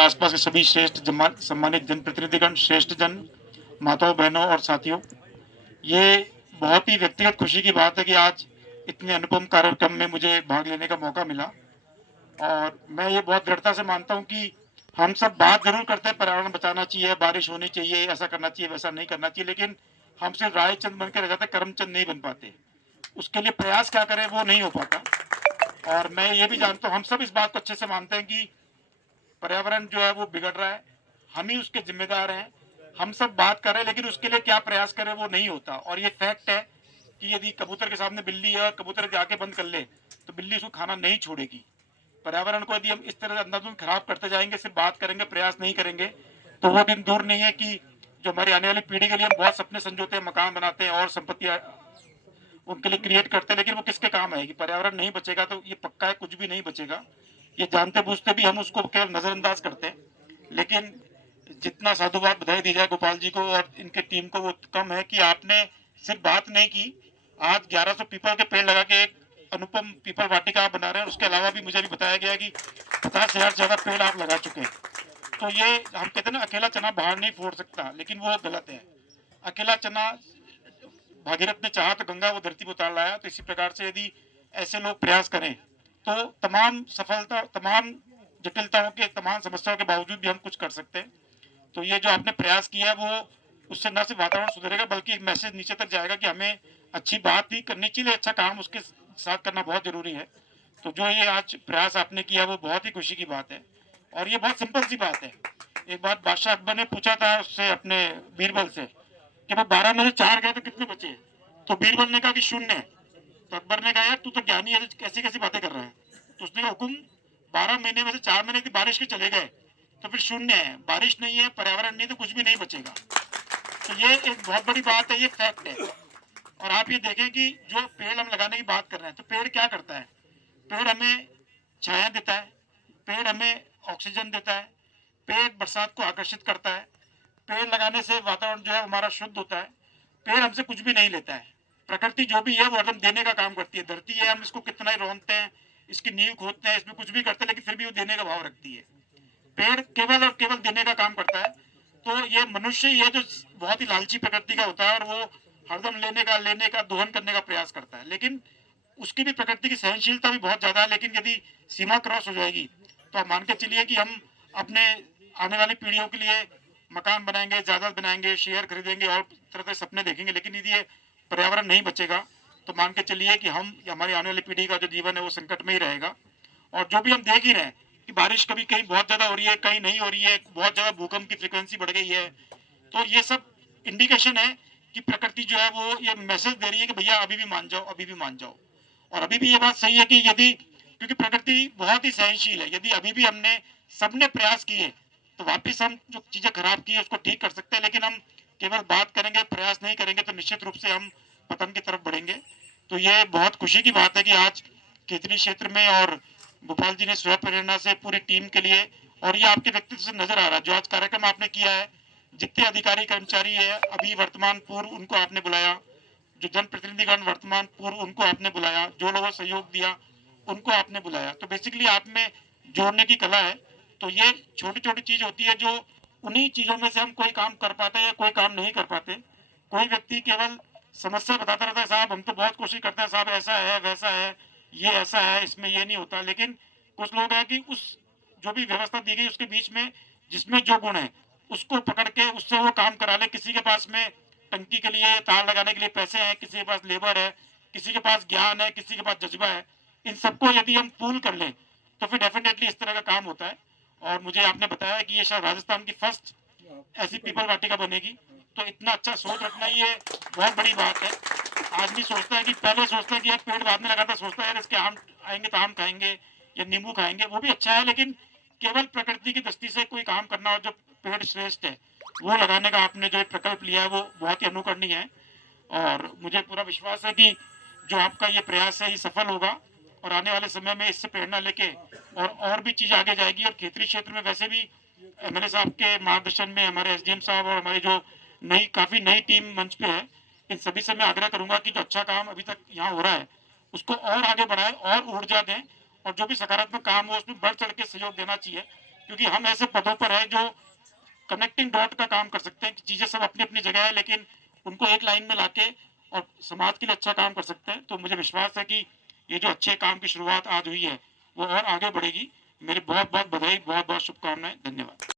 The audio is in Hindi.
आसपास के सभी श्रेष्ठ सम्मानित जनप्रतिनिधिगण, श्रेष्ठ जन, माताओं, बहनों और साथियों, ये बहुत ही व्यक्तिगत खुशी की बात है कि आज इतने अनुपम कार्यक्रम में मुझे भाग लेने का मौका मिला। और मैं ये बहुत दृढ़ता से मानता हूँ कि हम सब बात जरूर करते हैं, पर्यावरण बचाना चाहिए, बारिश होनी चाहिए, ऐसा करना चाहिए, वैसा नहीं करना चाहिए, लेकिन हम सिर्फ रायचंद बन के रह जाते, करमचंद नहीं बन पाते। उसके लिए प्रयास क्या करें वो नहीं हो पाता। और मैं ये भी जानता हूँ, हम सब इस बात को अच्छे से मानते हैं कि पर्यावरण जो है वो बिगड़ रहा है, हम ही उसके जिम्मेदार हैं। हम सब बात कर रहे हैं, लेकिन उसके लिए क्या प्रयास करें वो नहीं होता। और ये फैक्ट है कि यदि कबूतर के सामने बिल्ली है और कबूतर की आंखें बंद कर ले तो बिल्ली उसको खाना नहीं छोड़ेगी। पर्यावरण को यदि हम इस तरह से अंधाधुंध खराब करते जाएंगे, सिर्फ बात करेंगे, प्रयास नहीं करेंगे, तो वो दिन दूर नहीं है कि जो हमारी आने वाली पीढ़ी के लिए हम बहुत सपने संजोते हैं, मकान बनाते हैं और संपत्तियां उनके लिए क्रिएट करते हैं, लेकिन वो किसके काम आएगी? पर्यावरण नहीं बचेगा तो ये पक्का है, कुछ भी नहीं बचेगा। ये जानते बूझते भी हम उसको केवल नजरअंदाज करते हैं। लेकिन जितना साधुवाद बधाई दी जाए गोपाल जी को और इनके टीम को, वो कम है कि आपने सिर्फ बात नहीं की, आज 1100 पीपल के पेड़ लगा के एक अनुपम पीपल वाटिका आप बना रहे हैं। उसके अलावा भी मुझे भी बताया गया कि 50,000 से ज्यादा पेड़ आप लगा चुके हैं। तो ये हम कहते हैं ना, अकेला चना बाहर नहीं फोड़ सकता, लेकिन वो गलत है। अकेला चना, भागीरथ ने चाहा तो गंगा वो धरती पर उतार लाया, तो इसी प्रकार से यदि ऐसे लोग प्रयास करें तो तमाम सफलता, तमाम जटिलताओं के, तमाम समस्याओं के बावजूद भी हम कुछ कर सकते हैं। तो ये जो आपने प्रयास किया है वो, उससे न सिर्फ वातावरण सुधरेगा बल्कि एक मैसेज नीचे तक जाएगा कि हमें अच्छी बात भी करनी चाहिए, अच्छा काम उसके साथ करना बहुत जरूरी है। तो जो ये आज प्रयास आपने किया वो बहुत ही खुशी की बात है। और ये बहुत सिंपल सी बात है। एक बात बादशाह अकबर ने पूछा था उससे, अपने बीरबल से, कि वो 12 में से 4 गए तो कितने बचे? तो बीरबल ने कहा कि 0 है। तो अकबर ने कहा यार तू तो ज्ञानी है, कैसी कैसी बातें कर रहा है? तो उसने कहा हुकुम, 12 महीने में से 4 महीने की बारिश के चले गए तो फिर 0 है। बारिश नहीं है, पर्यावरण नहीं, तो कुछ भी नहीं बचेगा। तो ये एक बहुत बड़ी बात है, ये फैक्ट है। और आप ये देखें कि जो पेड़ हम लगाने की बात कर रहे हैं, तो पेड़ क्या करता है? पेड़ हमें छाया देता है, पेड़ हमें ऑक्सीजन देता है, पेड़ बरसात को आकर्षित करता है, पेड़ लगाने से वातावरण जो है हमारा शुद्ध होता है। पेड़ हमसे कुछ भी नहीं लेता है। प्रकृति जो भी है वो हरदम देने का काम करती है। धरती है, हम इसको कितना ही रोनते हैं, इसकी नींव खोदते हैं, इसमें कुछ भी करते हैं, लेकिन फिर भी वो देने का भाव रखती है। पेड़ केवल और केवल देने का काम करता है। तो ये मनुष्य ही है जो बहुत ही लालची प्रकृति का होता है और वो हरदम लेने का दोहन करने का प्रयास करता है। लेकिन उसकी भी, प्रकृति की सहनशीलता भी बहुत ज्यादा है। लेकिन यदि सीमा क्रॉस हो जाएगी तो आप मान के चलिए कि हम अपने आने वाली पीढ़ियों के लिए मकान बनाएंगे, जायदाद बनाएंगे, शेयर खरीदेंगे और तरह तरह सपने देखेंगे, लेकिन यदि ये पर्यावरण नहीं बचेगा तो मान के चलिए कि हम, हमारी आने वाली पीढ़ी का जो जीवन है वो संकट में ही रहेगा। और जो भी हम देख ही रहे हैं कि बारिश कभी कहीं बहुत ज्यादा हो रही है, कहीं नहीं हो रही है, बहुत ज्यादा भूकंप की फ्रीक्वेंसी बढ़ गई है। तो ये सब इंडिकेशन है कि प्रकृति जो है वो ये मैसेज दे रही है कि भैया अभी भी मान जाओ, अभी भी मान जाओ। और अभी भी ये बात सही है कि यदि, क्योंकि प्रकृति बहुत ही सहनशील है, यदि अभी भी हमने सबने प्रयास किए तो वापिस हम जो चीजें खराब की है उसको ठीक कर सकते हैं। लेकिन हम केवल बात करेंगे, प्रयास नहीं करेंगे तो निश्चित रूप से हम पतन की तरफ बढ़ेंगे। तो ये बहुत खुशी की बात है कि आज खेतरी क्षेत्र में और गोपाल जी ने स्वयं प्रेरणा से पूरी टीम के लिए, और ये आपके व्यक्तित्व से नजर आ रहा है, जो आज कार्यक्रम आपने किया है, जितने अधिकारी कर्मचारी है अभी वर्तमान पूर्व, उनको आपने बुलाया, जो जनप्रतिनिधिगण वर्तमान पूर्व, उनको आपने बुलाया, जो लोगों सहयोग दिया उनको आपने बुलाया। तो बेसिकली आप में जोड़ने की कला है। तो ये छोटी छोटी चीज होती है जो, उन्हीं चीजों में से हम कोई काम कर पाते हैं या कोई काम नहीं कर पाते। कोई व्यक्ति केवल समस्या बताता रहता है, साहब हम तो बहुत कोशिश करते हैं, साहब ऐसा है वैसा है, ये ऐसा है, इसमें ये नहीं होता। लेकिन कुछ लोग हैं कि उस जो भी व्यवस्था दी गई उसके बीच में जिसमें जो गुण है उसको पकड़ के उससे वो काम करा ले। किसी के पास में टंकी के लिए, तार लगाने के लिए पैसे हैं, किसी के पास लेबर है, किसी के पास ज्ञान है, किसी के पास जज्बा है। इन सबको यदि हम पूल कर लें तो फिर डेफिनेटली इस तरह का काम होता है। और मुझे आपने बताया कि ये शायद राजस्थान की फर्स्ट ऐसी पीपल वाटिका बनेगी। तो इतना अच्छा सोच रखना, ये बहुत बड़ी बात है। आदमी सोचता है कि, पहले सोचता है कि यार पेड़ बाद में लगाता, सोचता है यार इसके आम आएंगे तो आम खाएंगे या नींबू खाएंगे, वो भी अच्छा है, लेकिन केवल प्रकृति की दृष्टि से कोई काम करना, और जो पेड़ श्रेष्ठ है वो लगाने का आपने जो प्रकल्प लिया है वो बहुत ही अनुकरणीय है। और मुझे पूरा विश्वास है कि जो आपका ये प्रयास है ये सफल होगा और आने वाले समय में इससे प्रेरणा लेके और भी चीज आगे जाएगी। और खेतरी क्षेत्र में वैसे भी एमएलए साहब के मार्गदर्शन में, हमारे एसडीएम साहब और हमारी जो काफी नई टीम मंच पे है, इन सभी से मैं आग्रह करूंगा कि जो अच्छा काम अभी तक यहाँ हो रहा है उसको और आगे बढ़ाए और ऊर्जा दें, और जो भी सकारात्मक काम हो उसमें बढ़ चढ़ के सहयोग देना चाहिए। क्योंकि हम ऐसे पदों पर हैं जो कनेक्टिंग डॉट का काम कर सकते हैं कि चीजें सब अपनी अपनी जगह है, लेकिन उनको एक लाइन में लाके और समाज के लिए अच्छा काम कर सकते हैं। तो मुझे विश्वास है कि ये जो अच्छे काम की शुरुआत आज हुई है वो और आगे बढ़ेगी। मेरी बहुत बहुत बधाई, बहुत बहुत शुभकामनाएं। धन्यवाद।